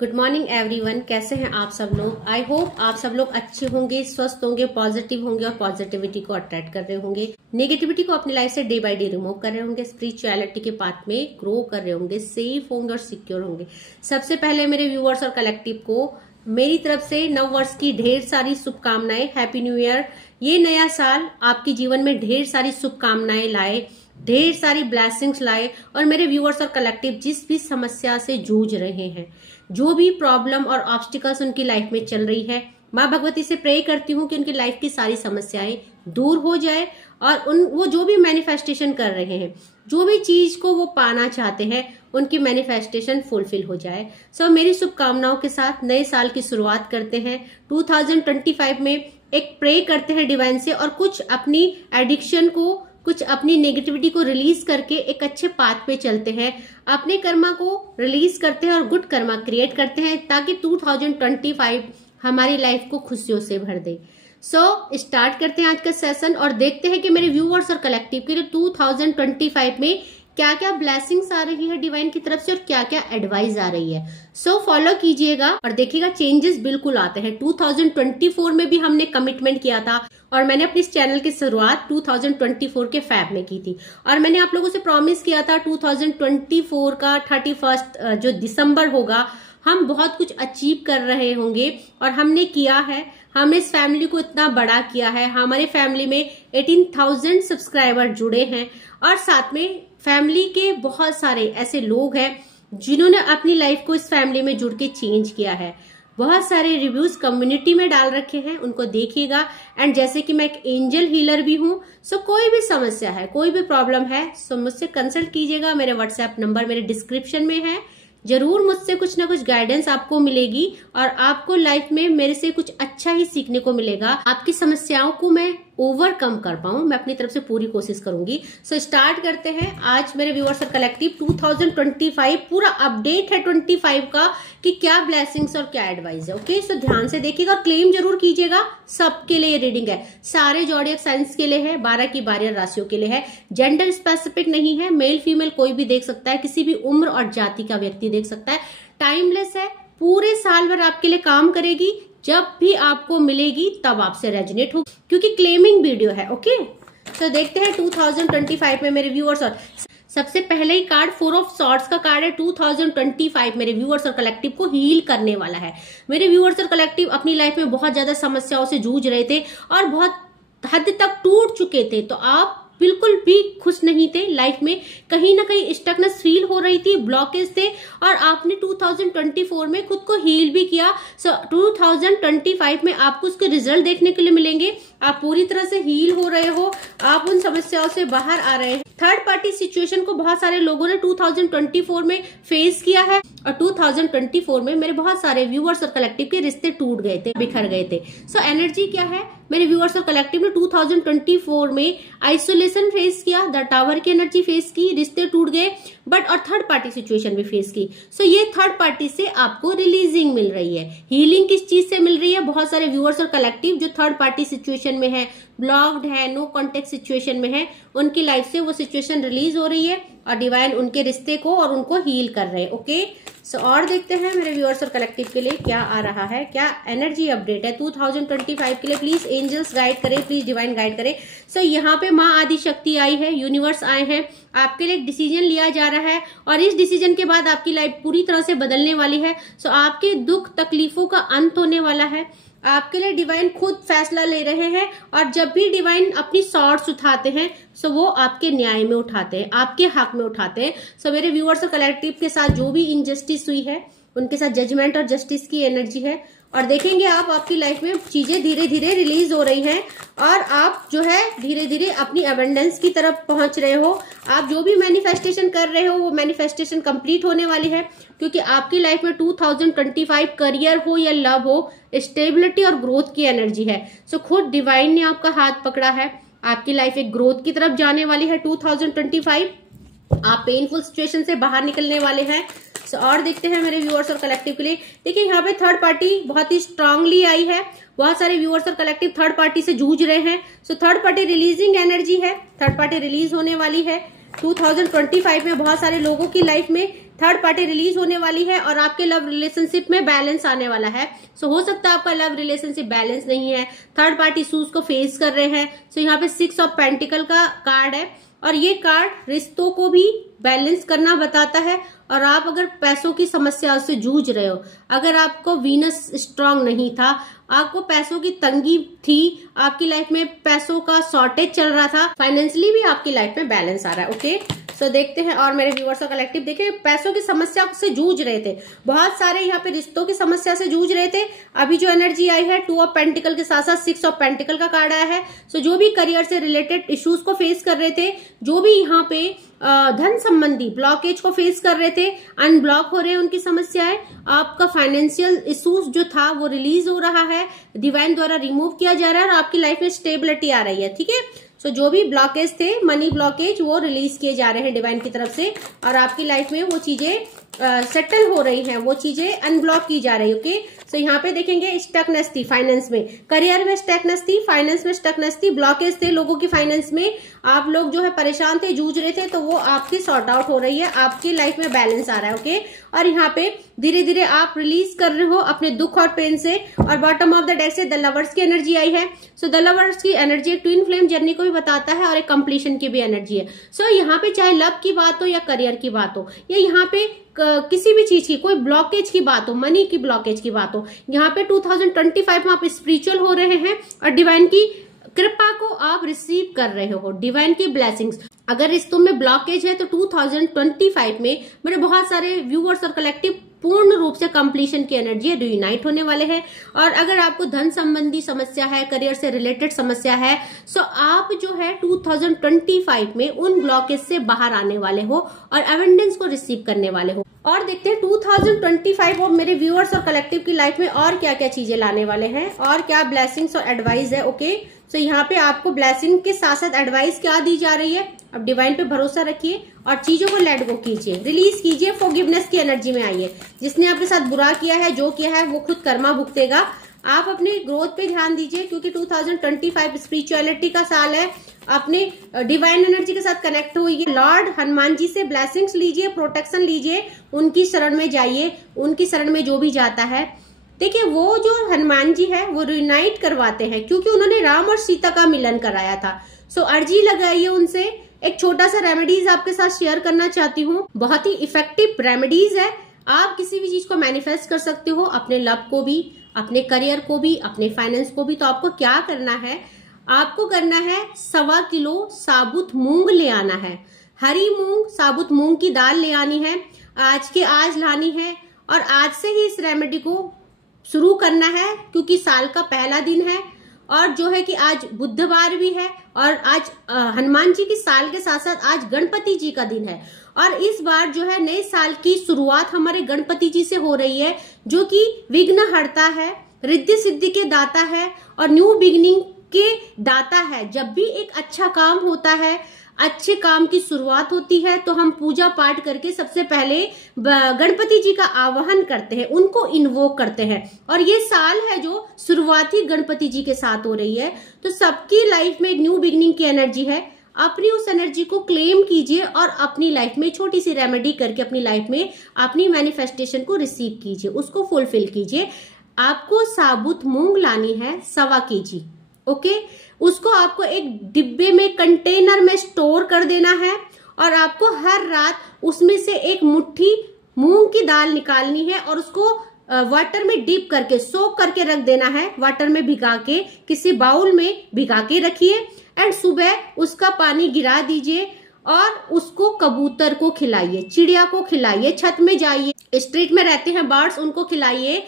Good morning everyone, कैसे हैं आप सब लोग। आई होप आप सब लोग अच्छे होंगे, स्वस्थ होंगे, पॉजिटिव होंगे और पॉजिटिविटी को अट्रैक्ट कर रहे होंगे। नेगेटिविटी को अपनी लाइफ से डे बाय डे रिमूव कर रहे होंगे, स्पिरिचुअलिटी के पाथ में ग्रो कर रहे होंगे, सेफ होंगे और सिक्योर होंगे। सबसे पहले मेरे व्यूअर्स और कलेक्टिव को मेरी तरफ से नव वर्ष की ढेर सारी शुभकामनाएं। Happy new year. ये नया साल आपके जीवन में ढेर सारी शुभकामनाएं लाए, ढेर सारी ब्लेसिंग्स लाए। और मेरे व्यूअर्स और कलेक्टिव जिस भी समस्या से जूझ रहे हैं, जो भी प्रॉब्लम और ऑब्स्टिकल्स उनकी लाइफ में चल रही है, माँ भगवती से प्रे करती हूँ कि उनकी लाइफ की सारी समस्याएं दूर हो जाए और वो जो भी मैनिफेस्टेशन कर रहे हैं, जो भी चीज को वो पाना चाहते हैं, उनकी मैनिफेस्टेशन फुलफिल हो जाए। सो मेरी शुभकामनाओं के साथ नए साल की शुरुआत करते हैं। 2025 में एक प्रे करते हैं डिवाइन से और कुछ अपनी एडिक्शन को, कुछ अपनी नेगेटिविटी को रिलीज करके एक अच्छे पाथ पे चलते हैं, अपने कर्मा को रिलीज करते हैं और गुड कर्मा क्रिएट करते हैं ताकि 2025 हमारी लाइफ को खुशियों से भर दे। स्टार्ट करते हैं आज का सेशन और देखते हैं कि मेरे व्यूअर्स और कलेक्टिव के लिए 2025 में क्या क्या ब्लेसिंग्स आ रही है डिवाइन की तरफ से और क्या क्या एडवाइस आ रही है। फॉलो कीजिएगा और देखिएगा चेंजेस बिल्कुल आते हैं। 2024 में भी हमने कमिटमेंट किया था और मैंने अपने इस चैनल की शुरुआत 2024 के फैब में की थी और मैंने आप लोगों से प्रॉमिस किया था 2024 का 31 जो दिसंबर होगा हम बहुत कुछ अचीव कर रहे होंगे और हमने किया है। हमने इस फैमिली को इतना बड़ा किया है। हमारे फैमिली में 18,000 सब्सक्राइबर जुड़े हैं और साथ में फैमिली के बहुत सारे ऐसे लोग हैं जिन्होंने अपनी लाइफ को इस फैमिली में जुड़ के चेंज किया है। बहुत सारे रिव्यूज कम्युनिटी में डाल रखे हैं, उनको देखिएगा। एंड जैसे कि मैं एक एंजल हीलर भी हूँ, कोई भी समस्या है, कोई भी प्रॉब्लम है, मुझसे कंसल्ट कीजिएगा। मेरे व्हाट्सएप नंबर मेरे डिस्क्रिप्शन में है। जरूर मुझसे कुछ ना कुछ गाइडेंस आपको मिलेगी और आपको लाइफ में मेरे से कुछ अच्छा ही सीखने को मिलेगा। आपकी समस्याओं को मैं ओवरकम कर पाऊं, मैं अपनी तरफ से पूरी कोशिश करूंगी। स्टार्ट करते हैं। आज मेरे व्यूअर्स और कलेक्टिव 2025 पूरा अपडेट है 25 का कि क्या ब्लेसिंग्स और क्या एडवाइस है। ओके, ध्यान से देखिएगा और क्लेम जरूर कीजिएगा। सबके लिए ये रीडिंग है, सारे जॉडियक साइंस के लिए है, 12 की 12 राशियों के लिए है। जेंडर स्पेसिफिक नहीं है, मेल फीमेल कोई भी देख सकता है, किसी भी उम्र और जाति का व्यक्ति देख सकता है। टाइमलेस है, पूरे साल भर आपके लिए काम करेगी। जब भी आपको मिलेगी तब आपसे रेजोनेट हो, क्योंकि क्लेमिंग वीडियो है। ओके, देखते हैं 2025 में मेरे व्यूअर्स और सबसे पहले ही कार्ड 4 ऑफ सॉर्ड्स का कार्ड है। 2025 मेरे व्यूअर्स और कलेक्टिव को हील करने वाला है। मेरे व्यूअर्स और कलेक्टिव अपनी लाइफ में बहुत ज्यादा समस्याओं से जूझ रहे थे और बहुत हद तक टूट चुके थे, तो आप बिल्कुल भी खुश नहीं थे। लाइफ में कहीं ना कहीं स्टकनेस फील हो रही थी, ब्लॉकेज थे और आपने 2024 में खुद को हील भी किया। 2025 में आपको उसके रिजल्ट देखने के लिए मिलेंगे। आप पूरी तरह से हील हो रहे हो, आप उन समस्याओं से बाहर आ रहे हैं। थर्ड पार्टी सिचुएशन को बहुत सारे लोगों ने 2024 में फेस किया है और 2024 में मेरे बहुत सारे व्यूअर्स और कलेक्टिव के रिश्ते टूट गए थे, बिखर गए थे। एनर्जी क्या है, मेरे व्यूअर्स और कलेक्टिव ने 2024 में आइसोलेशन फेस किया, द टावर की एनर्जी फेस की, रिश्ते टूट गए बट और थर्ड पार्टी सिचुएशन भी फेस की। ये थर्ड पार्टी से आपको रिलीजिंग मिल रही है। हीलिंग किस चीज से मिल रही है? बहुत सारे व्यूअर्स और कलेक्टिव जो थर्ड पार्टी सिचुएशन में है, ब्लॉक्ड है, नो कॉन्टेक्ट सिचुएशन में है, उनकी लाइफ से वो सिचुएशन रिलीज हो रही है और डिवाइन उनके रिश्ते को और उनको हील कर रहे हैं। ओके, और देखते हैं मेरे व्यूअर्स और कलेक्टिव के लिए क्या आ रहा है, क्या एनर्जी अपडेट है 2025 के लिए। प्लीज एंजल्स गाइड करें, प्लीज डिवाइन गाइड करें। यहाँ पे माँ आदि शक्ति आई है, यूनिवर्स आए हैं, आपके लिए एक डिसीजन लिया जा रहा है और इस डिसीजन के बाद आपकी लाइफ पूरी तरह से बदलने वाली है। आपके दुख तकलीफों का अंत होने वाला है। आपके लिए डिवाइन खुद फैसला ले रहे हैं और जब भी डिवाइन अपनी सॉर्ड्स उठाते हैं वो आपके न्याय में उठाते हैं, आपके हक में उठाते हैं। मेरे व्यूअर्स और कलेक्टिव के साथ जो भी इनजस्टिस हुई है उनके साथ जजमेंट और जस्टिस की एनर्जी है और देखेंगे आप आपकी लाइफ में चीजें धीरे धीरे रिलीज हो रही हैं और आप जो है धीरे धीरे अपनी अबंडेंस की तरफ पहुंच रहे हो। आप जो भी मैनिफेस्टेशन कर रहे हो वो मैनिफेस्टेशन कंप्लीट होने वाली है, क्योंकि आपकी लाइफ में 2025 करियर हो या लव हो, स्टेबिलिटी और ग्रोथ की एनर्जी है। खुद डिवाइन ने आपका हाथ पकड़ा है, आपकी लाइफ एक ग्रोथ की तरफ जाने वाली है। 2025 आप पेनफुल सिचुएशन से बाहर निकलने वाले हैं। और देखते हैं मेरे व्यूअर्स और कलेक्टिव के लिए। देखिए यहाँ पे थर्ड पार्टी बहुत ही स्ट्रांगली आई है। बहुत सारे व्यूअर्स और कलेक्टिव थर्ड पार्टी से जूझ रहे हैं। थर्ड पार्टी रिलीजिंग एनर्जी है, थर्ड पार्टी रिलीज होने वाली है। 2025 में बहुत सारे लोगों की लाइफ में थर्ड पार्टी रिलीज होने वाली है और आपके लव रिलेशनशिप में बैलेंस आने वाला है। सो हो सकता है आपका लव रिलेशनशिप बैलेंस नहीं है, थर्ड पार्टी इश्यूज को फेस कर रहे हैं। सो यहाँ पे 6 ऑफ पेंटिकल का कार्ड है और ये कार्ड रिश्तों को भी बैलेंस करना बताता है। और आप अगर पैसों की समस्याओं से जूझ रहे हो, अगर आपको वीनस स्ट्रांग नहीं था, आपको पैसों की तंगी थी, आपकी लाइफ में पैसों का शॉर्टेज चल रहा था, फाइनेंशियली भी आपकी लाइफ में बैलेंस आ रहा है। ओके, सो देखते हैं। और मेरे व्यूअर्स और कलेक्टिव देखें, पैसों की समस्या से जूझ रहे थे, बहुत सारे यहाँ पे रिश्तों की समस्या से जूझ रहे थे। अभी जो एनर्जी आई है 2 ऑफ पेंटिकल के साथ साथ 6 ऑफ पेंटिकल का कार्ड आया है। सो जो भी करियर से रिलेटेड इश्यूज को फेस कर रहे थे, जो भी यहाँ पे धन संबंधी ब्लॉकेज को फेस कर रहे थे, अनब्लॉक हो रहे हैं उनकी समस्याएं। आपका फाइनेंशियल इश्यूज जो था वो रिलीज हो रहा है, डिवाइन द्वारा रिमूव किया जा रहा है और आपकी लाइफ में स्टेबिलिटी आ रही है। ठीक है, सो जो भी ब्लॉकेज थे, मनी ब्लॉकेज, वो रिलीज किए जा रहे हैं डिवाइन की तरफ से और आपकी लाइफ में वो चीजें सेटल हो रही हैं, वो चीजें अनब्लॉक की जा रही है। ओके, सो यहाँ पे देखेंगे स्टकनेस थी फाइनेंस में, करियर में स्टकनेस थी, फाइनेंस में स्टकनेस थी, ब्लॉकेज थे लोगों की फाइनेंस में, आप लोग जो है परेशान थे, जूझ रहे थे, तो वो आपकी सॉर्ट आउट हो रही है, आपकी लाइफ में बैलेंस आ रहा है। ओके, और यहाँ पे धीरे धीरे आप रिलीज कर रहे हो अपने दुख और पेन से। और बॉटम ऑफ द डेक से द लवर्स की एनर्जी आई है। सो द लवर्स की एनर्जी एक ट्विन फ्लेम जर्नी को भी बताता है और एक कंप्लीशन की भी एनर्जी है। सो यहाँ पे चाहे लव की बात हो या करियर की बात हो या यहाँ पे किसी भी चीज की कोई ब्लॉकेज की बात हो, मनी की ब्लॉकेज की बात हो, यहाँ पे 2025 में आप स्पिरिचुअल हो रहे हैं और डिवाइन की कृपा को आप रिसीव कर रहे हो, डिवाइन की ब्लेसिंग्स। अगर रिश्तों में ब्लॉकेज है तो 2025 में मेरे बहुत सारे व्यूअर्स और कलेक्टिव पूर्ण रूप से कंप्लीशन की एनर्जी है, यूनाइट होने वाले हैं। और अगर आपको धन संबंधी समस्या है, करियर से रिलेटेड समस्या है, सो आप जो है 2025 में उन ब्लॉकेज से बाहर आने वाले हो और एवेंडेंस को रिसीव करने वाले हो। और देखते हैं 2025 और मेरे व्यूअर्स और कलेक्टिव की लाइफ में और क्या क्या चीजें लाने वाले हैं और क्या ब्लेसिंग्स और एडवाइस है। ओके, सो यहाँ पे आपको ब्लेसिंग के साथ साथ एडवाइस क्या दी जा रही है। अब डिवाइन पे भरोसा रखिए और चीजों को लेट गो कीजिए, रिलीज कीजिए, फॉरगिवनेस की एनर्जी में आइए। जिसने आपके साथ बुरा किया है, जो किया है, वो खुद कर्मा भुगतेगा। आप अपने ग्रोथ पे ध्यान दीजिए क्योंकि 2025 स्पिरिचुअलिटी का साल है। अपने डिवाइन एनर्जी के साथ कनेक्ट होइए, लॉर्ड हनुमान जी से ब्लेसिंग्स लीजिए, प्रोटेक्शन लीजिए, उनकी शरण में जाइए। उनकी शरण में जो भी जाता है, देखिए वो जो हनुमान जी है वो रियूनाइट करवाते हैं क्योंकि उन्होंने राम और सीता का मिलन कराया था। सो अर्जी लगाइए उनसे। एक छोटा सा रेमेडीज आपके साथ शेयर करना चाहती हूँ, बहुत ही इफेक्टिव रेमेडीज है। आप किसी भी चीज को मैनिफेस्ट कर सकते हो, अपने लव को भी, अपने करियर को भी, अपने फाइनेंस को भी। तो आपको क्या करना है, आपको करना है 1.25 किलो साबुत मूंग ले आना है, हरी मूंग, साबुत मूंग की दाल ले आनी है, आज के आज लानी है और आज से ही इस रेमेडी को शुरू करना है क्योंकि साल का पहला दिन है और जो है कि आज बुधवार भी है और आज हनुमान जी की साल के साथ साथ आज गणपति जी का दिन है। और इस बार जो है नए साल की शुरुआत हमारे गणपति जी से हो रही है जो कि विघ्न हरता है, रिद्धि सिद्धि के दाता है और न्यू बिगिनिंग के दाता है। जब भी एक अच्छा काम होता है, अच्छे काम की शुरुआत होती है, तो हम पूजा पाठ करके सबसे पहले गणपति जी का आवाहन करते हैं, उनको इन्वोक करते हैं। और ये साल है जो शुरुआती गणपति जी के साथ हो रही है, तो सबकी लाइफ में एक न्यू बिगिनिंग की एनर्जी है। अपनी उस एनर्जी को क्लेम कीजिए और अपनी लाइफ में छोटी सी रेमेडी करके अपनी लाइफ में अपनी मैनिफेस्टेशन को रिसीव कीजिए, उसको फुलफिल कीजिए। आपको साबुत मूंग लानी है 1.25 kg। ओके, उसको आपको एक डिब्बे में, कंटेनर में स्टोर कर देना है और आपको हर रात उसमें से एक मुट्ठी मूंग की दाल निकालनी है और उसको वाटर में डीप करके, सोक करके रख देना है। वाटर में भिगा के किसी बाउल में भिगा के रखिए एंड सुबह उसका पानी गिरा दीजिए और उसको कबूतर को खिलाइए, चिड़िया को खिलाइए, छत में जाइए, स्ट्रीट में रहते हैं बर्ड्स, उनको खिलाइए।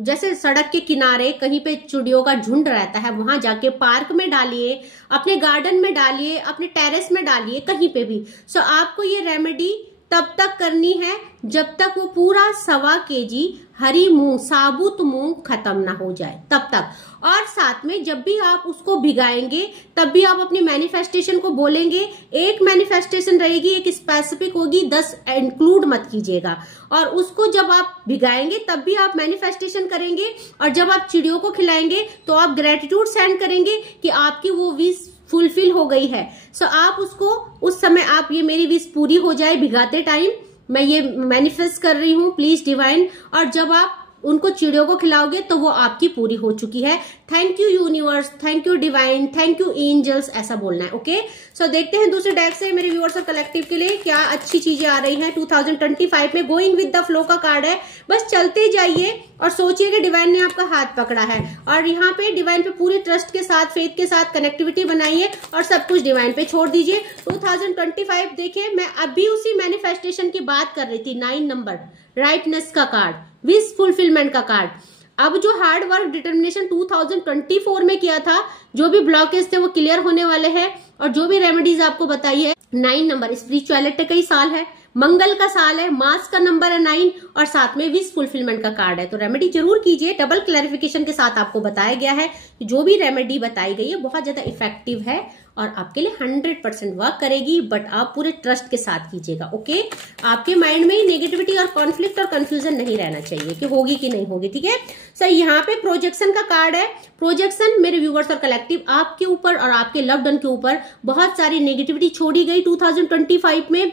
जैसे सड़क के किनारे कहीं पे चिड़ियों का झुंड रहता है, वहां जाके पार्क में डालिए, अपने गार्डन में डालिए, अपने टेरेस में डालिए, कहीं पे भी। सो आपको ये रेमेडी तब तक करनी है जब तक वो पूरा 1.25 kg हरी मूंग, साबुत मूंग खत्म ना हो जाए, तब तक। और साथ में जब भी आप उसको भिगाएंगे तब भी आप अपनी मैनिफेस्टेशन को बोलेंगे। एक मैनिफेस्टेशन रहेगी, एक स्पेसिफिक होगी, 10 इंक्लूड मत कीजिएगा। और उसको जब आप भिगाएंगे तब भी आप मैनिफेस्टेशन करेंगे और जब आप चिड़ियों को खिलाएंगे तो आप ग्रेटिट्यूड सेंड करेंगे कि आपकी वो विश फुलफिल हो गई है। सो आप उसको उस समय, आप ये मेरी विश पूरी हो जाए भिगाते टाइम, मैं ये मैनिफेस्ट कर रही हूँ प्लीज डिवाइन, और जब आप उनको चिड़ियों को खिलाओगे तो वो आपकी पूरी हो चुकी है। Thank you universe, thank you divine, thank you angels, ऐसा बोलना है। ओके, सो देखते हैं दूसरे डेक से मेरे व्यूअर्स और कलेक्टिव के लिए क्या अच्छी चीजें आ रही हैं 2025 में। गोइंग विद द फ्लो का कार्ड है, बस चलते जाइए और सोचिए कि डिवाइन ने आपका हाथ पकड़ा है, और यहाँ पे डिवाइन पे पूरी ट्रस्ट के साथ, फेथ के साथ कनेक्टिविटी बनाइए और सब कुछ डिवाइन पे छोड़ दीजिए। 2025 देखिए, मैं अभी उसी मैनिफेस्टेशन की बात कर रही थी। 9 नंबर राइटनेस का कार्ड, विश फुलफिलमेंट का कार्ड। अब जो हार्ड वर्क डिटर्मिनेशन 2024 में किया था, जो भी ब्लॉकेज थे वो क्लियर होने वाले हैं, और जो भी रेमेडीज आपको बताई है। 9 नंबर स्पिरिचुअलिटी का ही साल है, मंगल का साल है, मास का नंबर है 9, और साथ में विश फुलफिलमेंट का कार्ड है। तो रेमेडी जरूर कीजिए। डबल क्लैरिफिकेशन के साथ आपको बताया गया है कि जो भी रेमेडी बताई गई है बहुत ज्यादा इफेक्टिव है और आपके लिए 100% वर्क करेगी, बट आप पूरे ट्रस्ट के साथ कीजिएगा। ओके, आपके माइंड में नेगेटिविटी और कॉन्फ्लिक्ट और कंफ्यूजन नहीं रहना चाहिए कि होगी कि नहीं होगी। ठीक है, सो यहाँ पे प्रोजेक्शन का कार्ड है। प्रोजेक्शन मेरे व्यूवर्स और कलेक्टिव, आपके ऊपर और आपके लव्ड वन के ऊपर बहुत सारी नेगेटिविटी छोड़ी गई 2025 में,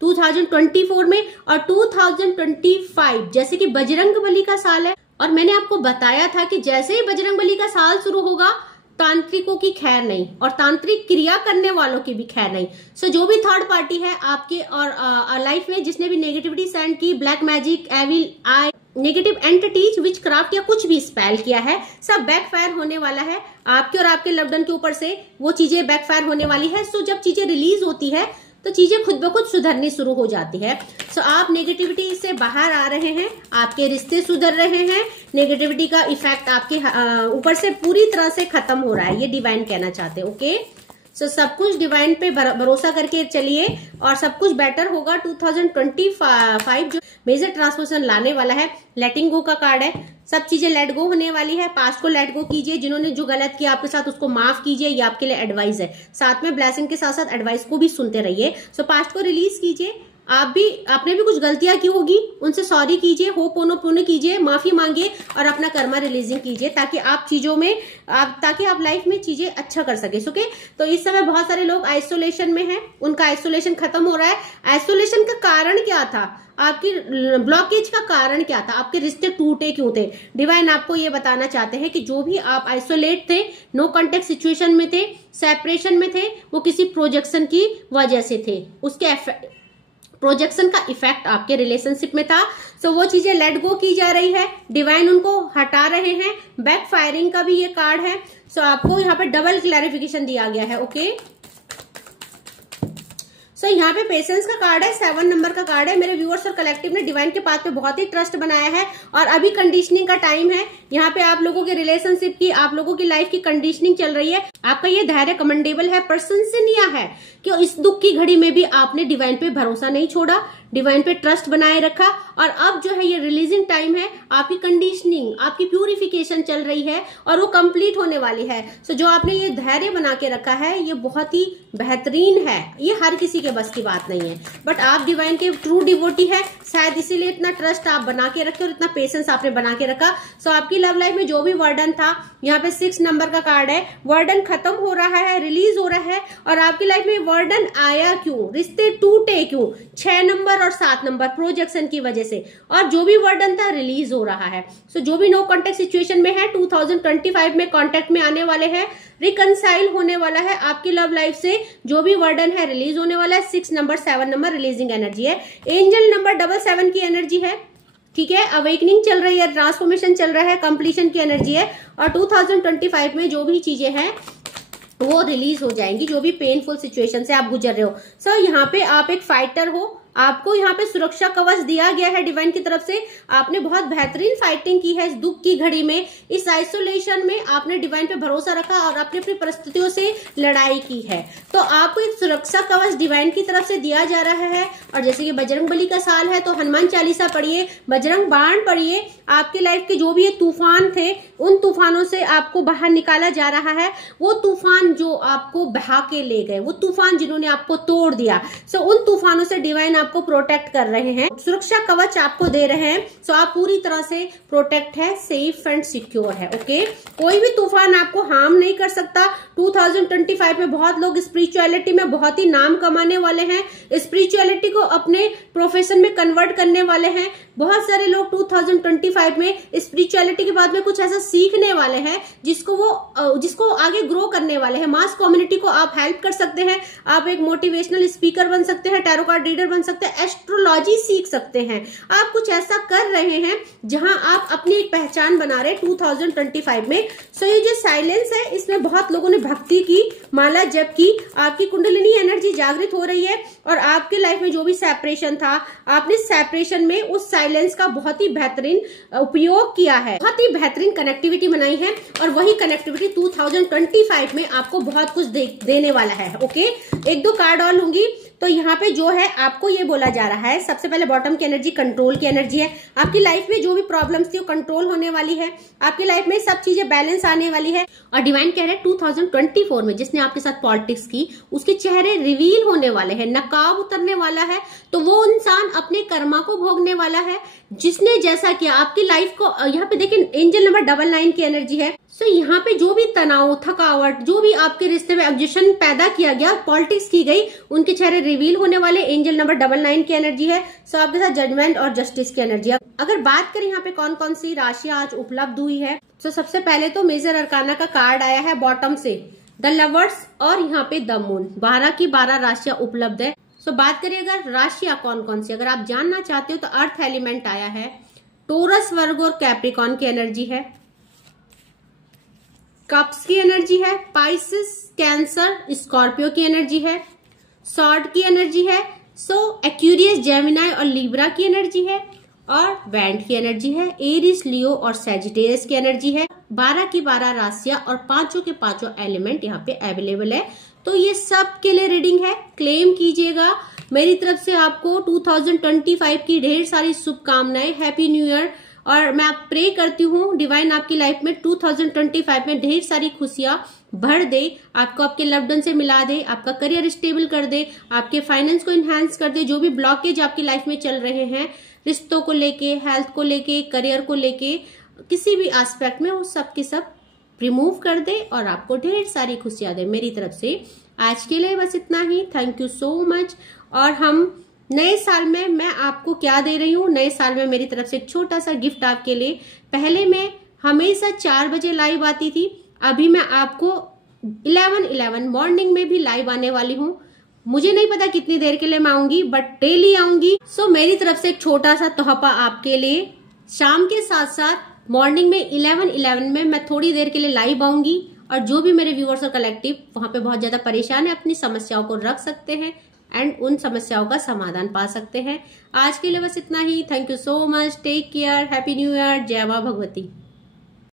2024 में और 2025 जैसे कि बजरंगबली का साल है। और मैंने आपको बताया था कि जैसे ही बजरंगबली का साल शुरू होगा, तांत्रिकों की खैर नहीं और तांत्रिक क्रिया करने वालों की भी खैर नहीं। सो जो भी थर्ड पार्टी है आपके और लाइफ में जिसने भी नेगेटिविटी सेंड की, ब्लैक मैजिक, एविल आई, नेगेटिव एंटिटीज, विच क्राफ्ट या कुछ भी स्पेल किया है, सब बैकफायर होने वाला है आपके और आपके लव्ड वन के ऊपर से। वो चीजें बैकफायर होने वाली है। सो जब चीजें रिलीज होती है तो चीजें खुद ब खुद सुधरनी शुरू हो जाती है। सो आप नेगेटिविटी से बाहर आ रहे हैं, आपके रिश्ते सुधर रहे हैं, नेगेटिविटी का इफेक्ट आपके ऊपर से पूरी तरह से खत्म हो रहा है, ये डिवाइन कहना चाहते हैं। ओके, सो सब कुछ डिवाइन पे भरोसा करके चलिए और सब कुछ बेटर होगा। 2025 जो मेजर ट्रांसफॉर्मेशन लाने वाला है, लेटिंग गो का कार्ड है। सब चीजें लेट गो होने वाली है। पास्ट को लेट गो कीजिए, जिन्होंने जो गलत किया आपके साथ उसको माफ कीजिए, ये आपके लिए एडवाइस है। साथ में ब्लेसिंग के साथ साथ एडवाइस को भी सुनते रहिए। सो पास्ट को रिलीज कीजिए। आपने भी कुछ गलतियां की होगी, उनसे सॉरी कीजिए, होपोनोपोनो कीजिए, माफी मांगिए और अपना कर्मा रिलीजिंग कीजिए, ताकि आप चीजों में ताकि आप लाइफ में चीजें अच्छा कर सके। ओके, तो इस समय बहुत सारे लोग आइसोलेशन में हैं, उनका आइसोलेशन खत्म हो रहा है। आइसोलेशन का कारण क्या था, आपकी ब्लॉकेज का कारण क्या था, आपके रिश्ते टूटे क्यों थे? डिवाइन आपको ये बताना चाहते हैं कि जो भी आप आइसोलेट थे, नो कांटेक्ट सिचुएशन में थे, सेपरेशन में थे, वो किसी प्रोजेक्शन की वजह से थे। उसके प्रोजेक्शन का इफेक्ट आपके रिलेशनशिप में था। सो वो चीजें लेट गो की जा रही है, डिवाइन उनको हटा रहे हैं। बैक फायरिंग का भी ये कार्ड है। सो आपको यहाँ पे डबल क्लैरिफिकेशन दिया गया है। ओके, सो यहाँ पे पेशेंस का कार्ड है, 7 नंबर का कार्ड है। मेरे व्यूअर्स और कलेक्टिव ने डिवाइन के पाथ पे बहुत ही ट्रस्ट बनाया है और अभी कंडीशनिंग का टाइम है। यहाँ पे आप लोगों के रिलेशनशिप की, आप लोगों की लाइफ की कंडीशनिंग चल रही है। आपका ये धैर्य कमेंडेबल है, प्रशंसनीय है कि इस दुख की घड़ी में भी आपने डिवाइन पे भरोसा नहीं छोड़ा, डिवाइन पे ट्रस्ट बनाए रखा। और अब जो है ये रिलीजिंग टाइम है, आपकी कंडीशनिंग, आपकी प्यूरिफिकेशन चल रही है और वो कंप्लीट होने वाली है। सो जो आपने ये धैर्य बना के रखा है ये बहुत ही बेहतरीन है। ये हर किसी के बस की बात नहीं है, बट आप डिवाइन के ट्रू डिवोटी है, शायद इसीलिए इतना ट्रस्ट आप बना के रखे और इतना पेशेंस आपने बना के रखा। सो आपकी लव लाइफ में जो भी वर्डन था, यहाँ पे 6 नंबर का कार्ड है, वर्डन खत्म हो रहा है, रिलीज हो रहा है। और आपकी लाइफ में वर्डन आया क्यों, रिश्ते टूटे क्यों? 6 नंबर और 7 नंबर प्रोजेक्शन की वजह से, और जो भी वर्डन था रिलीज हो रहा है। सो जो भी नो कॉन्टेक्ट सिचुएशन में है 2025 में कॉन्टेक्ट में आने वाले हैं, रिकनसाइल होने वाला है आपकी लव लाइफ से। जो भी वर्डन है रिलीज होने वाला है। 6 नंबर 7 नंबर रिलीजिंग एनर्जी है। एंजल नंबर 77 की एनर्जी है। ठीक है, अवेकनिंग चल रही है, ट्रांसफॉर्मेशन चल रहा है, कंप्लीशन की एनर्जी है। और 2025 में जो भी चीजें हैं वो रिलीज हो जाएंगी, जो भी पेनफुल सिचुएशन से आप गुजर रहे हो। सो यहाँ पे आप एक फाइटर हो, आपको यहाँ पे सुरक्षा कवच दिया गया है डिवाइन की तरफ से। आपने बहुत बेहतरीन फाइटिंग की है इस दुख की घड़ी में, इस आइसोलेशन में आपने डिवाइन पे भरोसा रखा और अपनी अपनी परिस्थितियों से लड़ाई की है। तो आपको एक सुरक्षा कवच डिवाइन की तरफ से दिया जा रहा है। और जैसे कि बजरंगबली का साल है तो हनुमान चालीसा पढ़िए, बजरंग बाण पढ़िए। आपकी लाइफ के जो भी ये तूफान थे, उन तूफानों से आपको बाहर निकाला जा रहा है। वो तूफान जो आपको बहा के ले गए, वो तूफान जिन्होंने आपको तोड़ दिया, सो उन तूफानों से डिवाइन आपको प्रोटेक्ट कर रहे हैं, सुरक्षा कवच आपको दे रहे हैं। सो आप पूरी तरह से प्रोटेक्ट है, सेफ एंड सिक्योर है। ओके, कोई भी तूफान आपको हार्म नहीं कर सकता, 2025 में बहुत लोग स्पिरिचुअलिटी में बहुत ही नाम कमाने वाले हैं, स्पिरिचुअलिटी को अपने प्रोफेशन में कन्वर्ट करने वाले हैं। बहुत सारे लोग 2025 में स्पिरिचुअलिटी के बाद में कुछ ऐसा सीखने वाले हैं जिसको आगे ग्रो करने वाले हैं। मास कम्युनिटी को आप हेल्प कर सकते हैं, आप एक मोटिवेशनल स्पीकर बन सकते हैं, टैरो कार्ड रीडर बन सकते हैं, एस्ट्रोलॉजी सीख सकते हैं। आप कुछ ऐसा कर रहे हैं जहां आप अपनी एक पहचान बना रहे हैं 2025 में। सो ये जो साइलेंस है, इसमें बहुत लोगों ने भक्ति की, माला जप की, आपकी कुंडलिनी एनर्जी जागृत हो रही है और आपके लाइफ में जो भी सेपरेशन था, आपने सेपरेशन में उस साइलेंस का बहुत ही बेहतरीन उपयोग किया है, बहुत ही बेहतरीन कनेक्टिविटी बनाई है और वही कनेक्टिविटी 2025 में आपको बहुत कुछ देने वाला है। ओके, एक दो कार्ड और लूंगी। तो यहाँ पे जो है आपको ये बोला जा रहा है, सबसे पहले बॉटम की एनर्जी कंट्रोल की एनर्जी है। आपकी लाइफ में जो भी प्रॉब्लम्स थी वो कंट्रोल होने वाली है, आपकी लाइफ में सब चीजें बैलेंस आने वाली है। और डिवाइन कह रहे हैं 2024 में जिसने आपके साथ पॉलिटिक्स की उसके चेहरे रिवील होने वाले हैं, नकाब उतरने वाला है। तो वो इंसान अपने कर्मा को भोगने वाला है जिसने जैसा किया आपकी लाइफ को। यहाँ पे देखिए एंजल नंबर 99 की एनर्जी है। सो यहाँ पे जो भी तनाव, थकावट, जो भी आपके रिश्ते में ऑब्जेक्शन पैदा किया गया, पॉलिटिक्स की गई, उनके चेहरे रिवील होने वाले। एंजल नंबर 99 की एनर्जी है। सो आपके साथ जजमेंट और जस्टिस की एनर्जी है। अगर बात करें यहाँ पे कौन कौन सी राशियां आज उपलब्ध हुई है, तो सबसे पहले तो मेजर अरकाना का कार्ड आया है बॉटम से, द लवर्स और यहाँ पे द मून। 12 की 12 राशियां उपलब्ध है। सो बात करिए अगर राशियां कौन कौन सी, अगर आप जानना चाहते हो तो अर्थ एलिमेंट आया है, टोरस, वर्ग और कैप्रिकॉन की एनर्जी है, कप्स की एनर्जी है, पाइसिस, कैंसर, स्कॉर्पियो की एनर्जी है, सॉर्ड की एनर्जी है, सो एक्यूरियस, जेमिनाई और लिब्रा की एनर्जी है और बैंड की एनर्जी है, एरिस, लियो और सैजिटेरियस की एनर्जी है। 12 की 12 राशियां और पांचों के पांचों एलिमेंट यहाँ पे अवेलेबल है। तो ये सब के लिए रीडिंग है, क्लेम कीजिएगा। मेरी तरफ से आपको 2025 की ढेर सारी शुभकामनाएं, हैप्पी न्यू ईयर। और मैं प्रे करती हूँ डिवाइन आपकी लाइफ में 2025 में ढेर सारी खुशियां भर दे, आपको आपके लव्ड वन से मिला दे, आपका करियर स्टेबल कर दे, आपके फाइनेंस को इनहेंस कर दे। जो भी ब्लॉकेज आपकी लाइफ में चल रहे हैं, रिश्तों को लेके, हेल्थ को लेके, करियर को लेके, किसी भी एस्पेक्ट में, वो सब के सब रिमूव कर दे और आपको ढेर सारी खुशियां दे। मेरी तरफ से आज के लिए बस इतना ही। Thank you so much. और हम नए साल में मैं आपको क्या दे रही हूँ, नए साल में मेरी तरफ से एक छोटा सा गिफ्ट आपके लिए। पहले मैं हमेशा 4 बजे लाइव आती थी, अभी मैं आपको 11 मॉर्निंग में भी लाइव आने वाली हूँ। मुझे नहीं पता कितनी देर के लिए मैं आऊंगी, बट डेली आऊंगी। सो मेरी तरफ से एक छोटा सा तोहफा आपके लिए। शाम के साथ साथ मॉर्निंग में 11 में मैं थोड़ी देर के लिए लाइव आऊंगी और जो भी मेरे व्यूअर्स और कलेक्टिव वहां पे बहुत ज्यादा परेशान है, अपनी समस्याओं को रख सकते हैं एंड उन समस्याओं का समाधान पा सकते हैं। आज के लिए बस इतना ही। Thank you so much, take care, happy new year, जय मां भगवती।